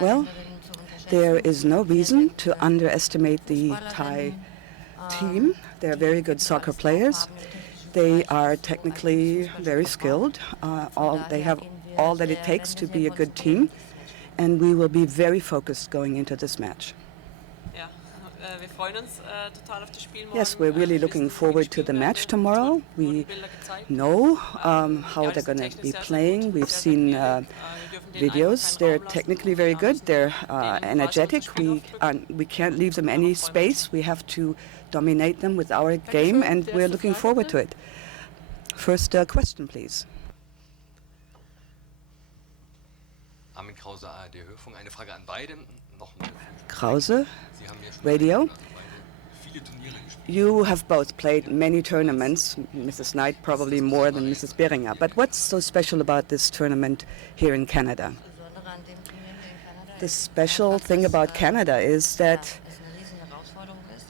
Well, there is no reason to underestimate the Thai team. They're very good soccer players. They are technically very skilled. They have all that it takes to be a good team. And we will be very focused going into this match. Yes, we're really looking forward to the match tomorrow. We know how they're going to be playing. We've seen videos. They're technically very good. They're energetic. We can't leave them any space. We have to dominate them with our game, and we're looking forward to it. First question, please. Armin Krause, ARD Hörfunk. Eine Frage an beide. Krause, radio. You have both played many tournaments, Mrs. Knight probably more than Mrs. Beringer. But what's so special about this tournament here in Canada? The special thing about Canada is that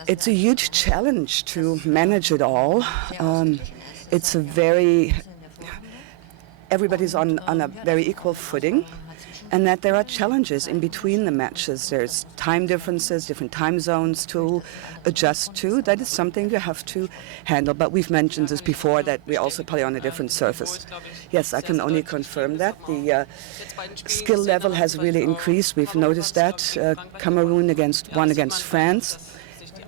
it's a huge challenge to manage it all. It's everybody's on a very equal footing. And that there are challenges in between the matches. There's time differences, different time zones to adjust to. That is something you have to handle. But we've mentioned this before, that we also play on a different surface. Yes, I can only confirm that. The skill level has really increased. We've noticed that. Cameroon won against France.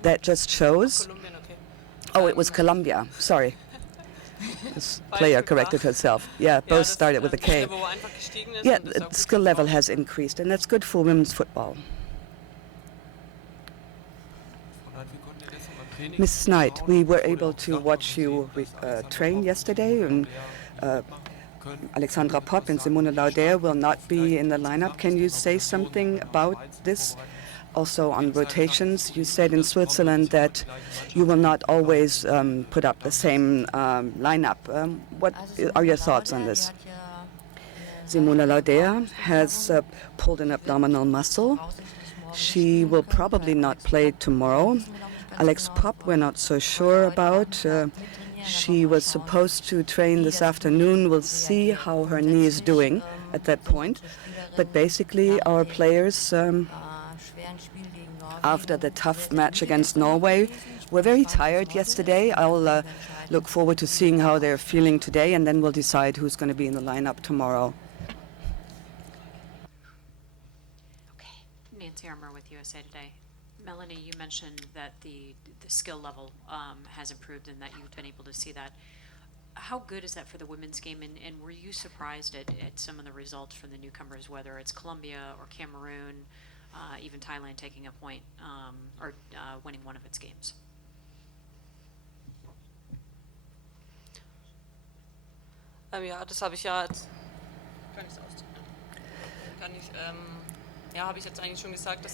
That just shows. Oh, it was Colombia. Sorry. This player corrected herself. Yeah, both started with a K. Yeah, the skill level has increased, and that's good for women's football. Mrs. Knight, we were able to watch you train yesterday, and Alexandra Popp and Simone Lauder will not be in the lineup. Can you say something about this? Also on rotations, you said in Switzerland that you will not always put up the same lineup. What are your thoughts on this? Simone Lauder has pulled an abdominal muscle. She will probably not play tomorrow. Alex Popp, we're not so sure about. She was supposed to train this afternoon. We'll see how her knee is doing at that point. But basically, our players, after the tough match against Norway, were very tired yesterday. I'll look forward to seeing how they're feeling today, and then we'll decide who's going to be in the lineup tomorrow. Okay, Nancy Armour with USA Today. Melanie, you mentioned that the skill level has improved and that you've been able to see that. How good is that for the women's game, and were you surprised at some of the results from the newcomers, whether it's Colombia or Cameroon, even Thailand taking a point or winning one of its games? Ja, das habe ich ja jetzt.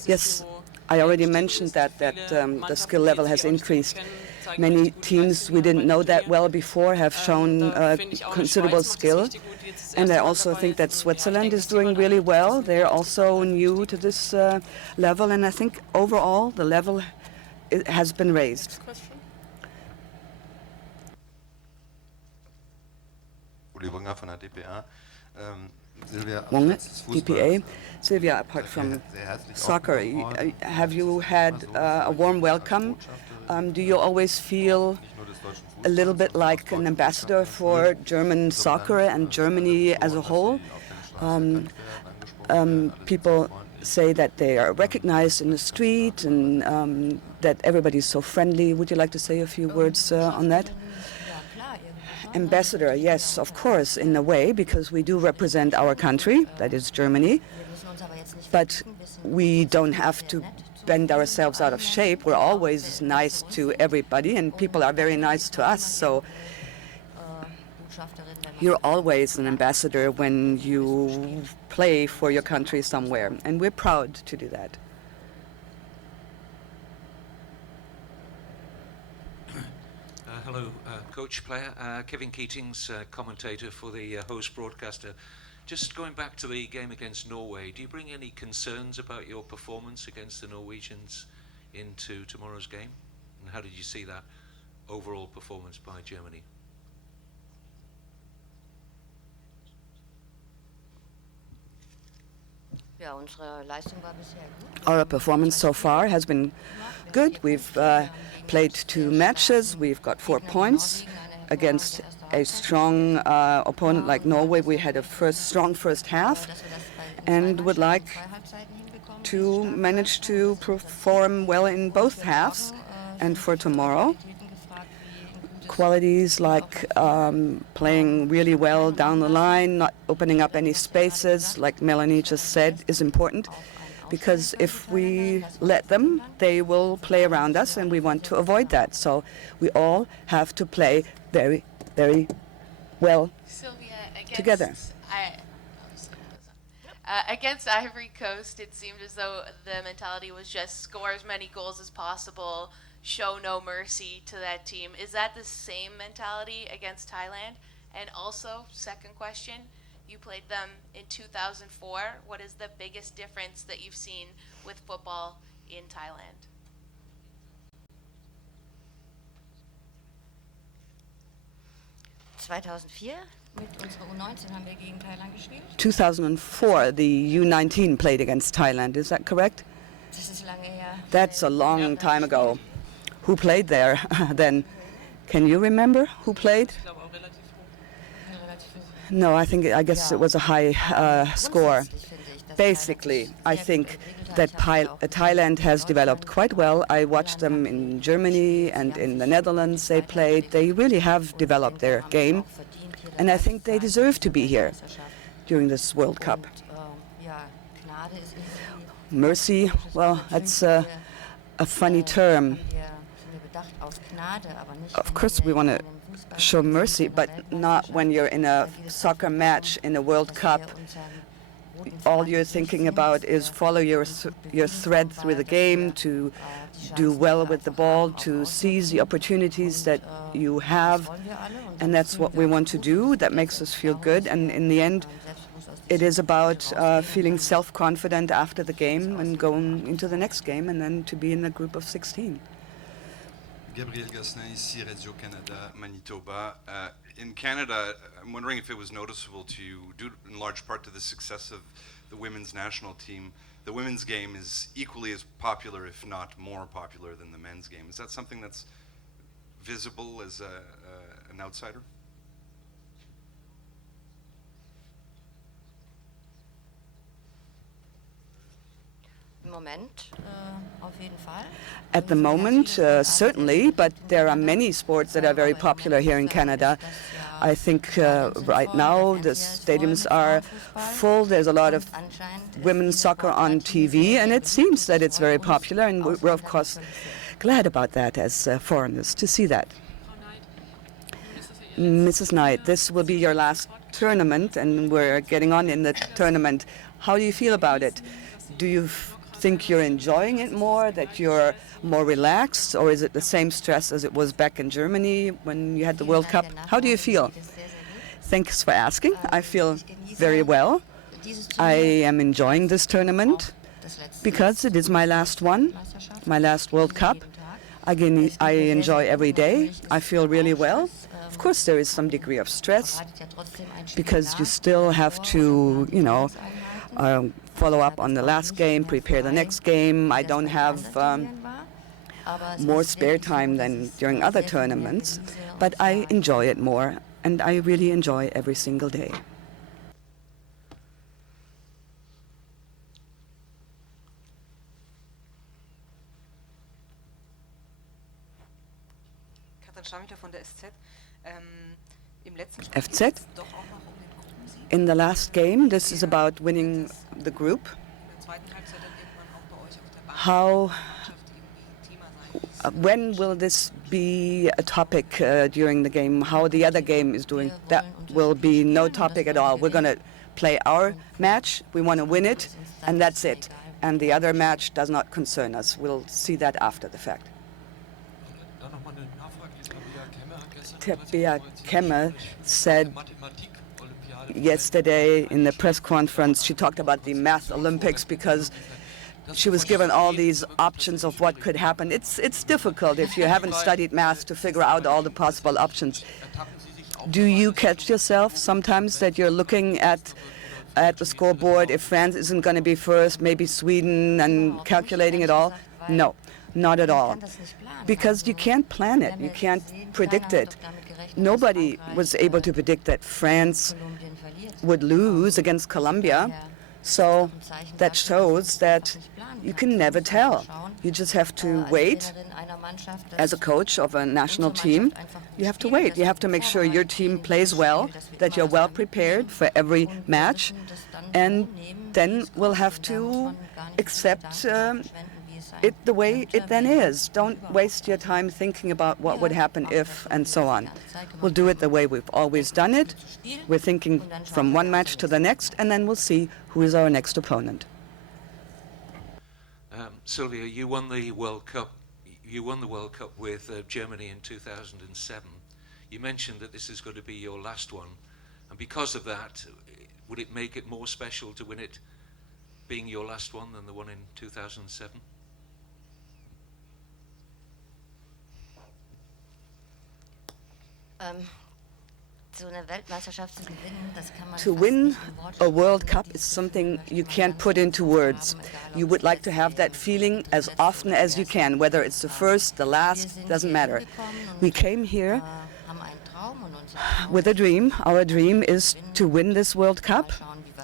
Yes, I already mentioned that the skill level has increased. Many teams we didn't know that well before have shown considerable skill. And I also think that Switzerland is doing really well. They're also new to this level, and I think overall the level has been raised. Wunger von der DPA. Wunger, DPA. Sylvia, apart from soccer, have you had a warm welcome? Do you always feel a little bit like an ambassador for German soccer and Germany as a whole? People say that they are recognized in the street and that everybody's so friendly. Would you like to say a few words on that? Ambassador, yes, of course, in a way, because we do represent our country, that is Germany. But we don't have to bend ourselves out of shape. We're always nice to everybody, and people are very nice to us. So you're always an ambassador when you play for your country somewhere, and we're proud to do that. Hello, coach player. Kevin Keatings, commentator for the host broadcaster. Just going back to the game against Norway, do you bring any concerns about your performance against the Norwegians into tomorrow's game? And how did you see that overall performance by Germany? Ja, unsere Leistung war bisher gut. Our performance so far has been good. We've played 2 matches. We've got 4 points against a strong opponent like Norway. We had a strong first half and would like to manage to perform well in both halves. And for tomorrow, qualities like playing really well down the line, not opening up any spaces, like Melanie just said, is important. Because if we let them, they will play around us, and we want to avoid that. So we all have to play very, very well together. Against Ivory Coast, it seemed as though the mentality was just score as many goals as possible, show no mercy to that team. Is that the same mentality against Thailand? And also, second question, you played them in 2004. What is the biggest difference that you've seen with football in Thailand? Mit unserer U19 haben wir gegen Thailand gespielt. 2004, the U19 played against Thailand. Is that correct? Das ist lange her. That's a long time ago. Who played there then? Can you remember who played? No, I guess it was a high score. Basically, I think that Thailand has developed quite well. I watched them in Germany and in the Netherlands. They played. They really have developed their game, and I think they deserve to be here during this World Cup. Mercy, well, that's a funny term. Of course, we want to show mercy, but not when you're in a soccer match in a World Cup. All you're thinking about is follow your thread through the game, to do well with the ball, to seize the opportunities that you have, and that's what we want to do. That makes us feel good, and in the end, it is about feeling self-confident after the game and going into the next game, and then to be in the group of 16. Gabriel Gassin, ici Radio Canada, Manitoba. In Canada, I'm wondering if it was noticeable to you, due in large part to the success of the women's national team, the women's game is equally as popular, if not more popular, than the men's game. Is that something that's visible as an outsider? At the moment, certainly, but there are many sports that are very popular here in Canada. I think right now the stadiums are full. There's a lot of women's soccer on TV, and it seems that it's very popular, and we're of course glad about that as foreigners to see that. Mrs. Knight, this will be your last tournament, and we're getting on in the tournament. How do you feel about it? Do you think you're enjoying it more, that you're more relaxed, or is it the same stress as it was back in Germany when you had the World Cup? How do you feel? Thanks for asking. I feel very well. I am enjoying this tournament because it is my last one, my last World Cup. I enjoy every day. I feel really well. Of course, there is some degree of stress because you still have to, follow up on the last game, prepare the next game. I don't have more spare time than during other tournaments, but I enjoy it more, and I really enjoy every single day. FZ. In the last game, this is about winning the group. When will this be a topic during the game? How the other game is doing? That will be no topic at all. We're going to play our match. We want to win it, and that's it. And the other match does not concern us. We'll see that after the fact. Tabea Kemmer said yesterday in the press conference, she talked about the Math Olympics because she was given all these options of what could happen. It's difficult if you haven't studied math to figure out all the possible options. Do you catch yourself sometimes that you're looking at at the scoreboard if France isn't going to be first, maybe Sweden, and calculating it all. No, not at all. Because you can't plan it. You can't predict it. Nobody was able to predict that France would lose against Colombia. So that shows that you can never tell. You just have to wait. As a coach of a national team, you have to wait. You have to make sure your team plays well, that you're well prepared for every match, and then we'll have to accept it the way it then is. Don't waste your time thinking about what would happen if and so on. We'll do it the way we've always done it. We're thinking from one match to the next, and then we'll see who is our next opponent. Sylvia, you won the World Cup. You won the World Cup with Germany in 2007. You mentioned that this is going to be your last one, and because of that, would it make it more special to win it being your last one than the one in 2007? To win a World Cup is something you can't put into words. You would like to have that feeling as often as you can, whether it's the first, the last, doesn't matter. We came here with a dream. Our dream is to win this World Cup,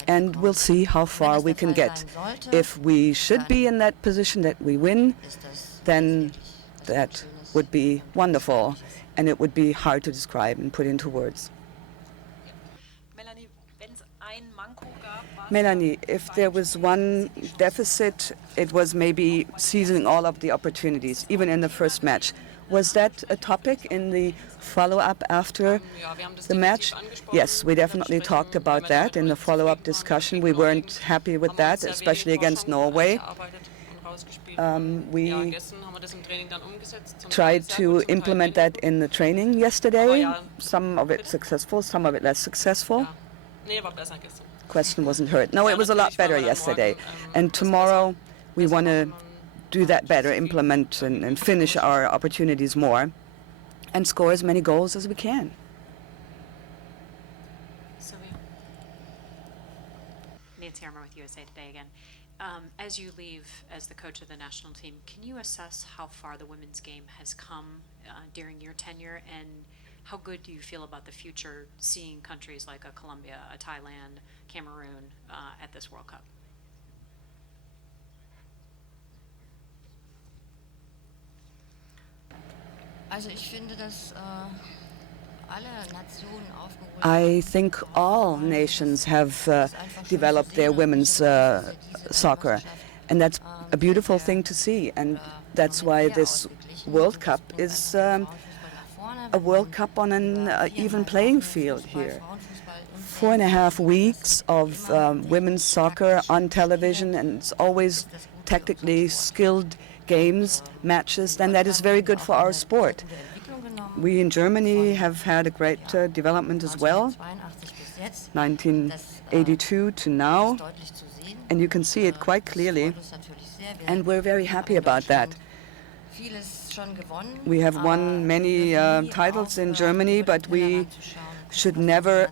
and we'll see how far we can get. If we should be in that position that we win, then that would be wonderful, and it would be hard to describe and put into words. Melanie, if there was one deficit, it was maybe seizing all of the opportunities, even in the first match. Was that a topic in the follow-up after the match? Yes, we definitely talked about that in the follow-up discussion. We weren't happy with that, especially against Norway. We tried to implement that in the training yesterday. Some of it successful, some of it less successful. Question wasn't heard. No, it was a lot better yesterday. And tomorrow we want to do that better, implement and finish our opportunities more, and score as many goals as we can. Sylvia? Nancy Armour with USA Today again. As you leave as the coach of the national team, can you assess how far the women's game has come during your tenure, and how good do you feel about the future, seeing countries like a Colombia, a Thailand, Cameroon at this World Cup? I think all nations have developed their women's soccer, and that's a beautiful thing to see, and that's why this World Cup is a World Cup on an even playing field here. 4.5 weeks of women's soccer on television, and it's always tactically skilled games, matches, then that is very good for our sport. We in Germany have had a great development as well, 1982 to now, and you can see it quite clearly, and we're very happy about that. We have won many titles in Germany, but we should never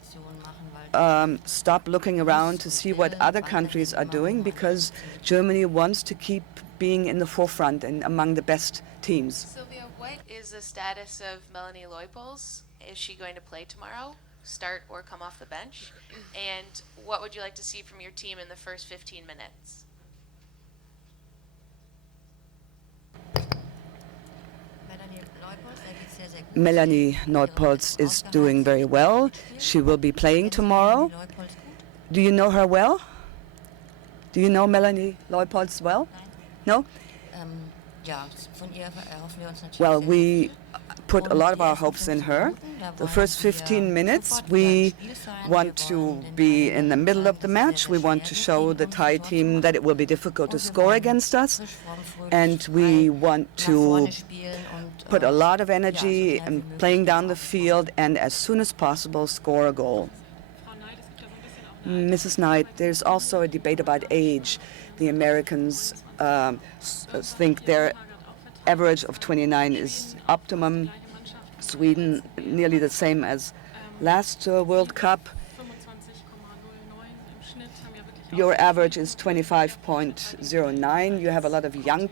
stop looking around to see what other countries are doing, because Germany wants to keep being in the forefront and among the best teams. Sylvia, what is the status of Melanie Leupolz? Is she going to play tomorrow, start or come off the bench? And what would you like to see from your team in the first 15 minutes? Melanie Leupolz is doing very well. She will be playing tomorrow. Do you know her well? Do you know Melanie Leupolz well? No? Well, we put a lot of our hopes in her. The first 15 minutes, we want to be in the middle of the match. We want to show the Thai team that it will be difficult to score against us. And we want to put a lot of energy in playing down the field and as soon as possible score a goal. Mrs. Knight, there's also a debate about age. The Americans think their average of 29 is optimum. Sweden, nearly the same as last World Cup. Your average is 25.09. You have a lot of young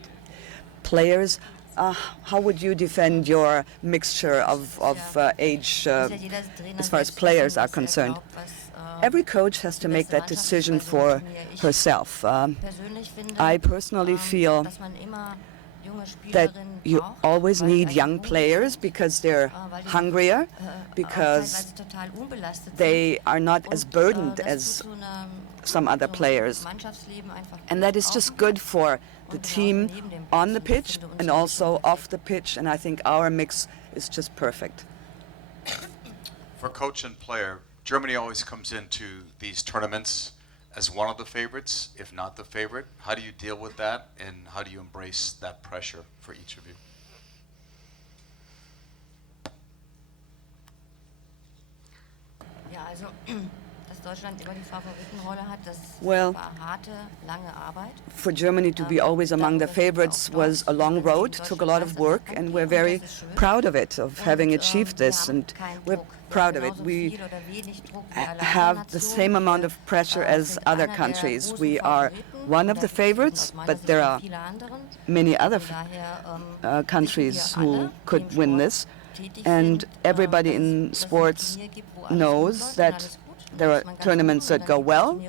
players. How would you defend your mixture of age as far as players are concerned? Every coach has to make that decision for herself. I personally feel that you always need young players because they're hungrier, because they are not as burdened as some other players. And that is just good for the team on the pitch and also off the pitch, and I think our mix is just perfect. For coach and player, Germany always comes into these tournaments as one of the favorites, if not the favorite. How do you deal with that, and how do you embrace that pressure for each of you? Well, for Germany to be always among the favorites was a long road, took a lot of work, and we're very proud of it, of having achieved this, and we're proud of it. We have the same amount of pressure as other countries. We are one of the favorites, but there are many other countries who could win this, and everybody in sports knows that there are tournaments that go well,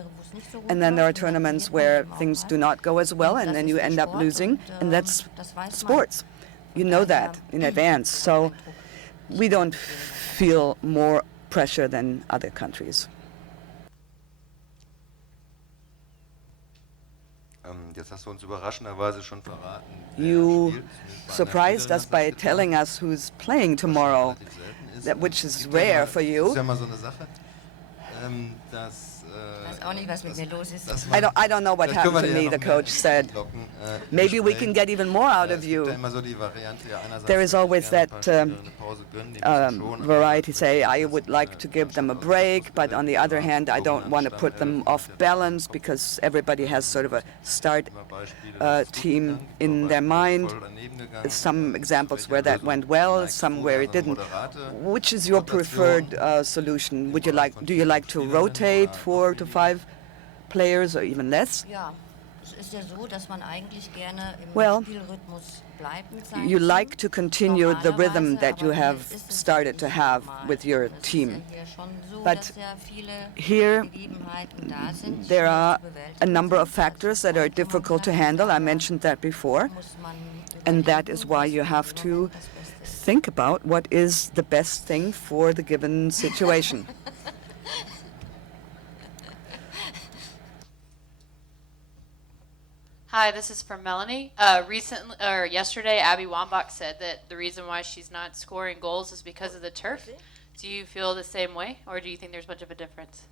and then there are tournaments where things do not go as well, and then you end up losing, and that's sports. You know that in advance, so we don't feel more pressure than other countries. Jetzt hast du uns überraschenderweise schon verraten. You surprised us by telling us who's playing tomorrow, which is rare for you. Das ist ja mal so eine Sache. I don't know what happened to me, the coach said. Maybe we can get even more out of you. There is always that variety, say, I would like to give them a break, but on the other hand, I don't want to put them off balance because everybody has sort of a start team in their mind. Some examples where that went well, some where it didn't. Which is your preferred solution? Do you like to rotate 4 to 5 players or even less? Well, you like to continue the rhythm that you have started to have with your team. But here, there are a number of factors that are difficult to handle. I mentioned that before. And that is why you have to think about what is the best thing for the given situation. Hi, this is from Melanie. Yesterday, Abby Wambach said that the reason why she's not scoring goals is because of the turf. Do you feel the same way, or do you think there's much of a difference?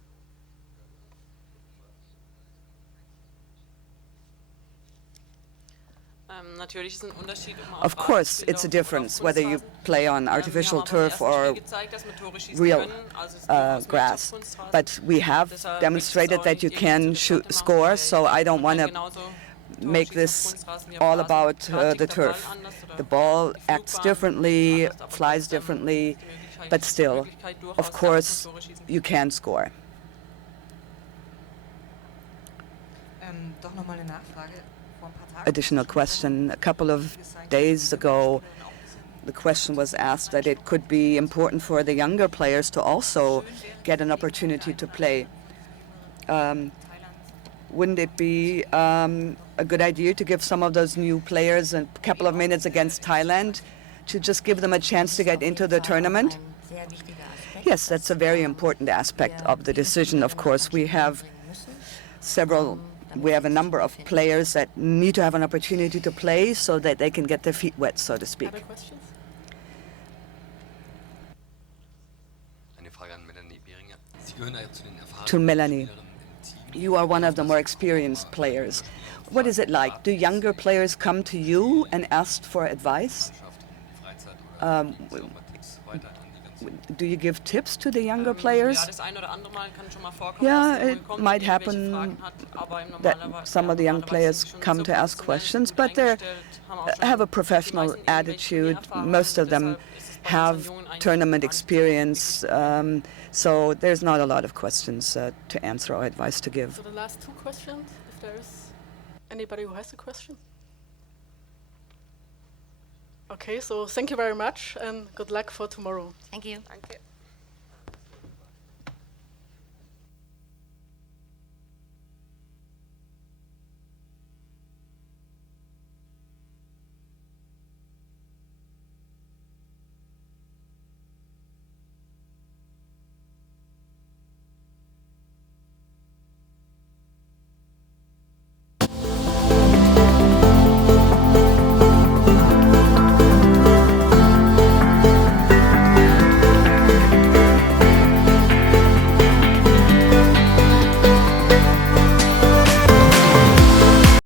Of course, it's a difference whether you play on artificial turf or real grass. But we have demonstrated that you can score, so I don't want to make this all about the turf. The ball acts differently, flies differently, but still, of course, you can score. Additional question. A couple of days ago, the question was asked that it could be important for the younger players to also get an opportunity to play. Wouldn't it be a good idea to give some of those new players a couple of minutes against Thailand to just give them a chance to get into the tournament? Yes, that's a very important aspect of the decision, of course. We have a number of players that need to have an opportunity to play so that they can get their feet wet, so to speak. To Melanie, you are one of the more experienced players. What is it like? Do younger players come to you and ask for advice? Do you give tips to the younger players? Yeah, it might happen that some of the young players come to ask questions, but they have a professional attitude. Most of them have tournament experience. So there's not a lot of questions to answer or advice to give. So the last two questions, if there's anybody who has a question. Okay, so thank you very much and good luck for tomorrow. Thank you. Danke.